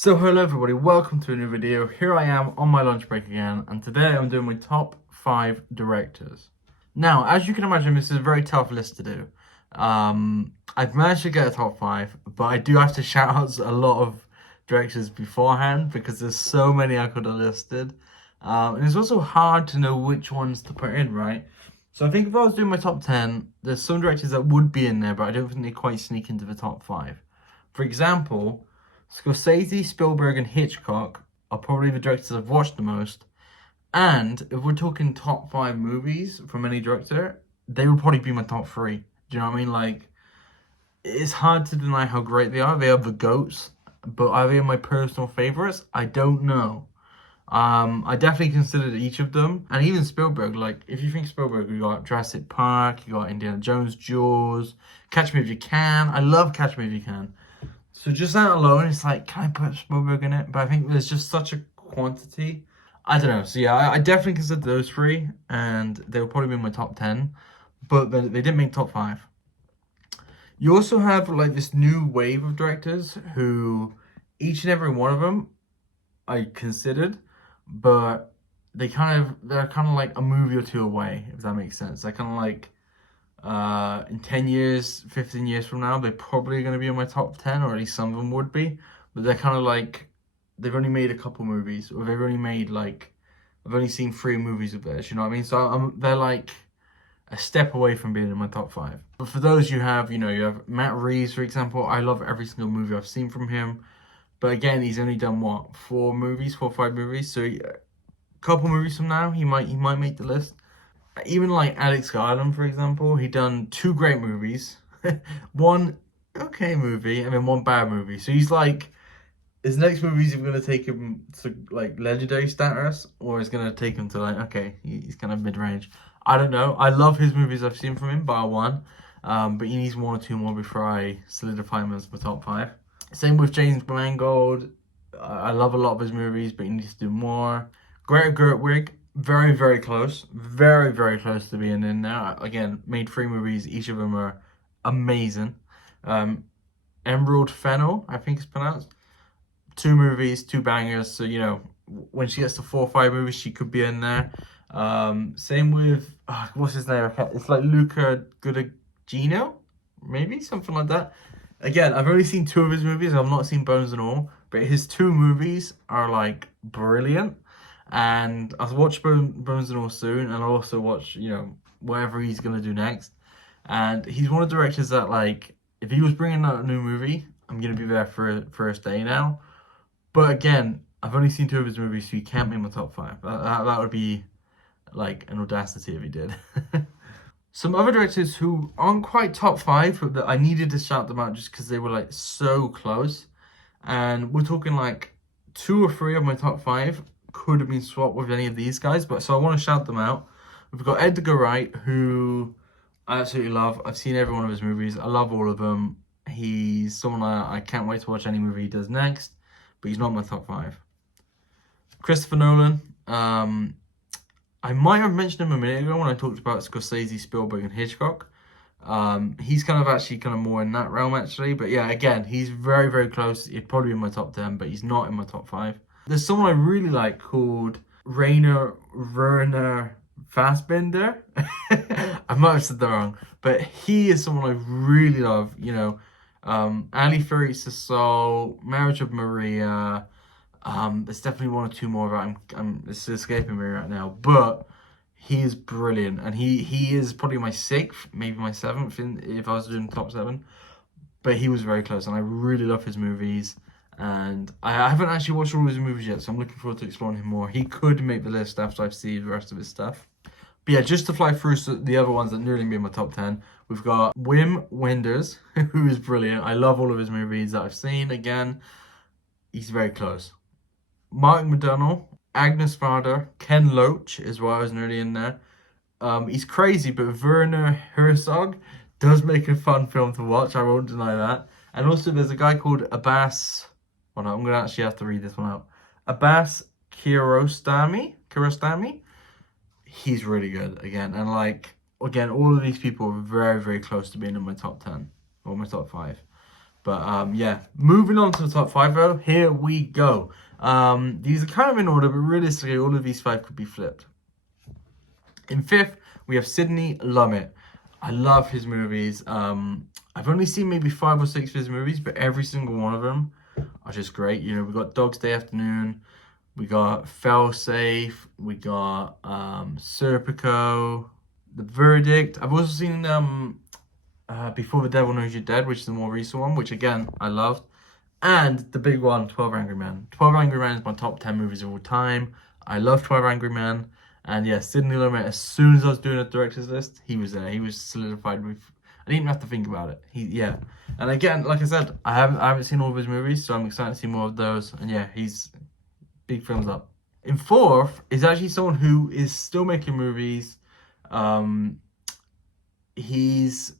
So hello everybody, welcome to a new video. Here I am on my lunch break again, and today I'm doing my top 5 directors. Now, as you can imagine, this is a very tough list to do. I've managed to get a top 5, but I do have to shout out a lot of directors beforehand because there's so many I could have listed. And it's also hard to know which ones to put in, right? So I think if I was doing my top 10, there's some directors that would be in there, but I don't think they quite sneak into the top 5. For example, Scorsese, Spielberg, and Hitchcock are probably the directors I've watched the most. And if we're talking top 5 movies from any director, they would probably be my top 3. Do you know what I mean? Like, it's hard to deny how great they are. They are the GOATs. But are they my personal favorites? I don't know. I definitely considered each of them. And even Spielberg, like, if you think Spielberg, you got Jurassic Park, you got Indiana Jones, Jaws, Catch Me If You Can. I love Catch Me If You Can. So just that alone, it's like, can I put Spielberg in it? But I think there's just such a quantity. I don't know. So yeah, I definitely consider those three, and they will probably be in my top 10. But they didn't make top 5. You also have like this new wave of directors who each and every one of them I considered, but they're kind of like a movie or two away, if that makes sense. They're kind of like in 10 years, 15 years from now, they're probably going to be in my top 10, or at least some of them would be. But they're kind of like, they've only made a couple movies, or they've only made like, I've only seen 3 movies of theirs, you know what I mean? So they're like a step away from being in my top 5. But for those you have Matt Reeves, for example. I love every single movie I've seen from him. But again, he's only done what, 4 or 5 movies. So a couple movies from now, he might make the list. Even like Alex Garland, for example, he done 2 great movies, one okay movie, and then 1 bad movie. So he's like, his next movie is going to take him to like legendary status, or is going to take him to like, okay, he's kind of mid-range. I don't know. I love his movies I've seen from him, bar one. But he needs 1 or 2 more before I solidify him as my top 5. Same with James Mangold. I love a lot of his movies, but he needs to do more. Greta Gerwig, very, very close. Very, very close to being in there. Again, made 3 movies. Each of them are amazing. Emerald Fennell, I think it's pronounced. 2 movies, 2 bangers. So, when she gets to 4 or 5 movies, she could be in there. Same with, what's his name? It's like Luca Guadagnino, maybe? Something like that. Again, I've only seen 2 of his movies. I've not seen Bones and All. But his 2 movies are, like, brilliant. And I'll watch Bones and All soon. And I'll also watch, whatever he's going to do next. And he's one of the directors that, like, if he was bringing out a new movie, I'm going to be there for a first day now. But again, I've only seen 2 of his movies, so he can't make my top 5. That would be, like, an audacity if he did. Some other directors who aren't quite top 5, but that I needed to shout them out just because they were like so close. And we're talking like 2 or 3 of my top 5 could have been swapped with any of these guys, but so I want to shout them out. We've got Edgar Wright, who I absolutely love. I've seen every one of his movies. I love all of them. He's someone I can't wait to watch any movie he does next, but he's not my top 5. Christopher Nolan. I might have mentioned him a minute ago when I talked about Scorsese, Spielberg, and Hitchcock. He's kind of more in that realm, actually. But yeah, again, he's very, very close. He'd probably be in my top 10, but he's not in my top 5. There's someone I really like called Rainer Werner Fassbinder. I might have said that wrong, but he is someone I really love. Ali Ferris Soul, Marriage of Maria. There's definitely 1 or 2 more that it's escaping me right now, but he is brilliant, and he is probably my 6th, maybe my 7th if I was doing top 7. But he was very close, and I really love his movies. And I haven't actually watched all his movies yet, so I'm looking forward to exploring him more. He could make the list after I've seen the rest of his stuff. But yeah, just to fly through the other ones that nearly made my top 10, we've got Wim Wenders, who is brilliant. I love all of his movies that I've seen. Again, he's very close. Mark McDonnell, Agnes Varda, Ken Loach as well is nearly in there. He's crazy, but Werner Herzog does make a fun film to watch. I won't deny that. And also, there's a guy called Abbas. Well, no, I'm gonna actually have to read this one out. Abbas Kiarostami. He's really good again, and all of these people are very, very close to being in my top 10 or my top 5. But yeah, moving on to the top 5 though, here we go. These are kind of in order, but realistically, all of these 5 could be flipped. In 5th, we have Sidney Lumet. I love his movies. I've only seen maybe 5 or 6 of his movies, but every single one of them are just great. You know, we got Dog's Day Afternoon, we got Failsafe, we got Serpico, The Verdict. I've also seen Before the Devil Knows You're Dead, which is the more recent one, which again, I loved. And the big one, 12 Angry Men. 12 Angry Men is my top 10 movies of all time. I love 12 Angry Men. And yeah, Sidney Lumet, as soon as I was doing a director's list, he was there. He was solidified with... I didn't even have to think about it. Yeah. And again, like I said, I haven't seen all of his movies, so I'm excited to see more of those. And yeah, he's big thumbs up. In 4th is actually someone who is still making movies. He's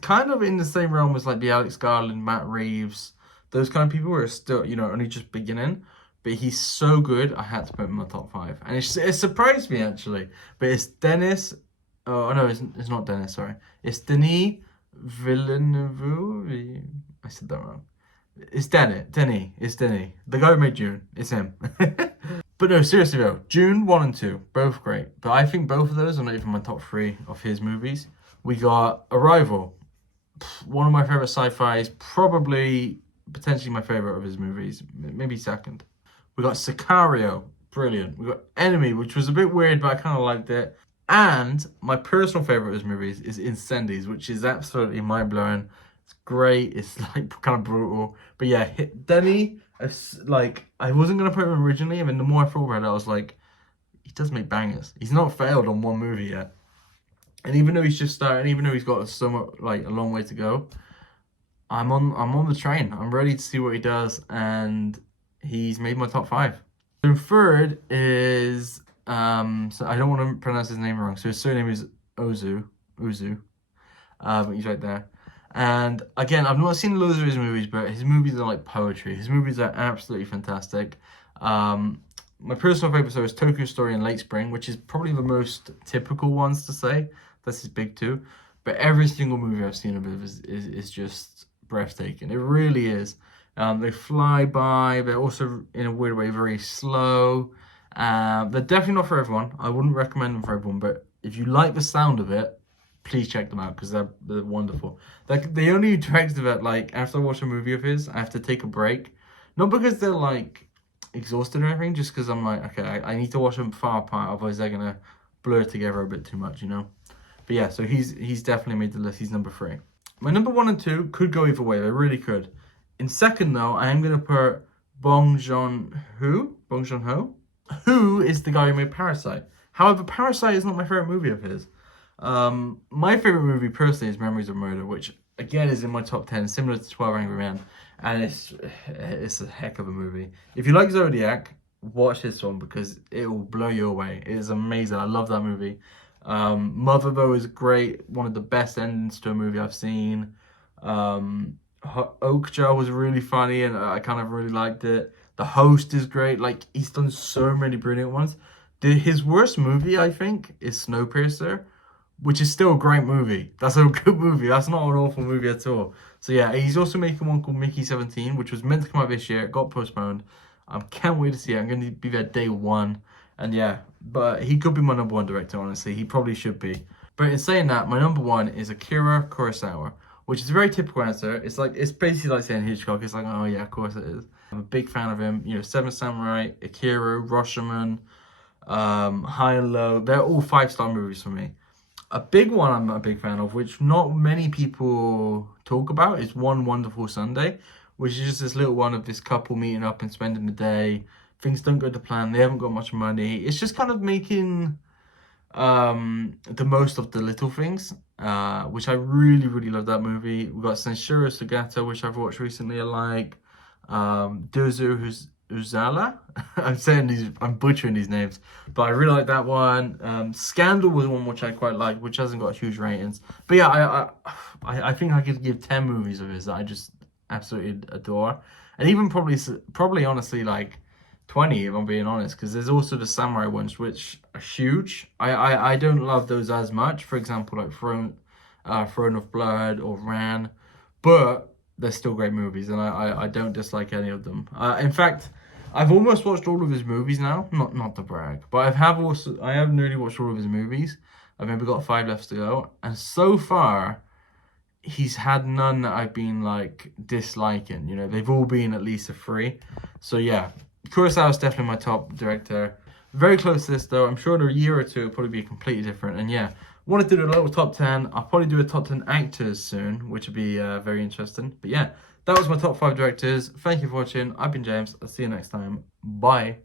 kind of in the same realm as like the Alex Garland, Matt Reeves, those kind of people who are still, you know, only just beginning. But he's so good, I had to put him in my top 5. And it surprised me, actually. But it's Dennis... Oh, no, it's not Dennis, sorry. It's Denis Villeneuve. I said that wrong. It's Denis. It's Denis. The guy who made June. It's him. But no, seriously though. June 1 and 2. Both great. But I think both of those are not even my top 3 of his movies. We got Arrival. One of my favourite sci-fis. Probably, potentially my favourite of his movies. Maybe second. We got Sicario, brilliant. We got Enemy, which was a bit weird, but I kind of liked it. And my personal favorite of his movies is Incendies, which is absolutely mind-blowing. It's great. It's like kind of brutal. But yeah, Denny, like, I wasn't going to put him originally. I mean, the more I thought about it, I was like, he does make bangers. He's not failed on one movie yet. And even though he's just starting, even though he's got somewhat, like, a long way to go, I'm on the train. I'm ready to see what he does. And he's made my top 5. And third is, so I don't want to pronounce his name wrong. So his surname is Ozu, but he's right there. And again, I've not seen loads of his movies, but his movies are like poetry. His movies are absolutely fantastic. My personal favorite is Tokyo Story and Late Spring, which is probably the most typical ones to say. That's his big 2. But every single movie I've seen of his is just breathtaking. It really is. They fly by. They're also, in a weird way, very slow. They're definitely not for everyone. I wouldn't recommend them for everyone. But if you like the sound of it, please check them out because they're wonderful. Like, the only directed that, like, after I watch a movie of his, I have to take a break. Not because they're, like, exhausted or anything, just because I'm like, okay, I need to watch them far apart. Otherwise, they're going to blur together a bit too much, you know? But yeah, so he's definitely made the list. He's number 3. My number 1 and 2 could go either way. They really could. In second, though, I am going to put Bong Joon-ho, who is the guy who made Parasite. However, Parasite is not my favorite movie of his. My favorite movie, personally, is Memories of Murder, which, again, is in my top 10, similar to 12 Angry Men. And it's a heck of a movie. If you like Zodiac, watch this one because it will blow you away. It is amazing. I love that movie. Mother, though, is great. One of the best endings to a movie I've seen. Okja was really funny and I kind of really liked it. The Host is great. Like, he's done so many brilliant ones. His worst movie, I think, is Snowpiercer, which is still a great movie. That's a good movie. That's not an awful movie at all. So yeah, he's also making one called Mickey 17, which was meant to come out this year. It got postponed. I can't wait to see it. I'm going to be there day 1. And yeah, but he could be my number 1 director, honestly. He probably should be. But in saying that, my number 1 is Akira Kurosawa, which is a very typical answer. It's basically like saying Hitchcock. It's like, oh yeah, of course it is. I'm a big fan of him. You know, Seven Samurai, Akira, Rashomon, High and Low. They're all 5-star movies for me. A big one I'm a big fan of, which not many people talk about, is One Wonderful Sunday, which is just this little one of this couple meeting up and spending the day. Things don't go to plan. They haven't got much money. It's just kind of making the most of the little things, which I really, really love that movie. We've got Senshiro Sugata, which I've watched recently. I like Dozu Uzala. I'm butchering these names, but I really like that one. Scandal was one which I quite liked, which hasn't got huge ratings. But yeah, I think I could give 10 movies of his that I just absolutely adore, and even probably honestly like 20 if I'm being honest, because there's also the samurai ones which are huge. I don't love those as much. For example, like Throne of Blood or Ran, but they're still great movies, and I don't dislike any of them. In fact, I've almost watched all of his movies now. Not to brag, but I have nearly watched all of his movies. I've maybe got 5 left to go, and so far, he's had none that I've been like disliking. You know, they've all been at least a 3. So yeah, Kurosawa is definitely my top director. Very close to this though. I'm sure in a year or two it'll probably be completely different. And yeah, want to do a little top 10. I'll probably do a top 10 actors soon, which would be very interesting. But yeah, that was my top 5 directors. Thank you for watching. I've been James. I'll see you next time. Bye.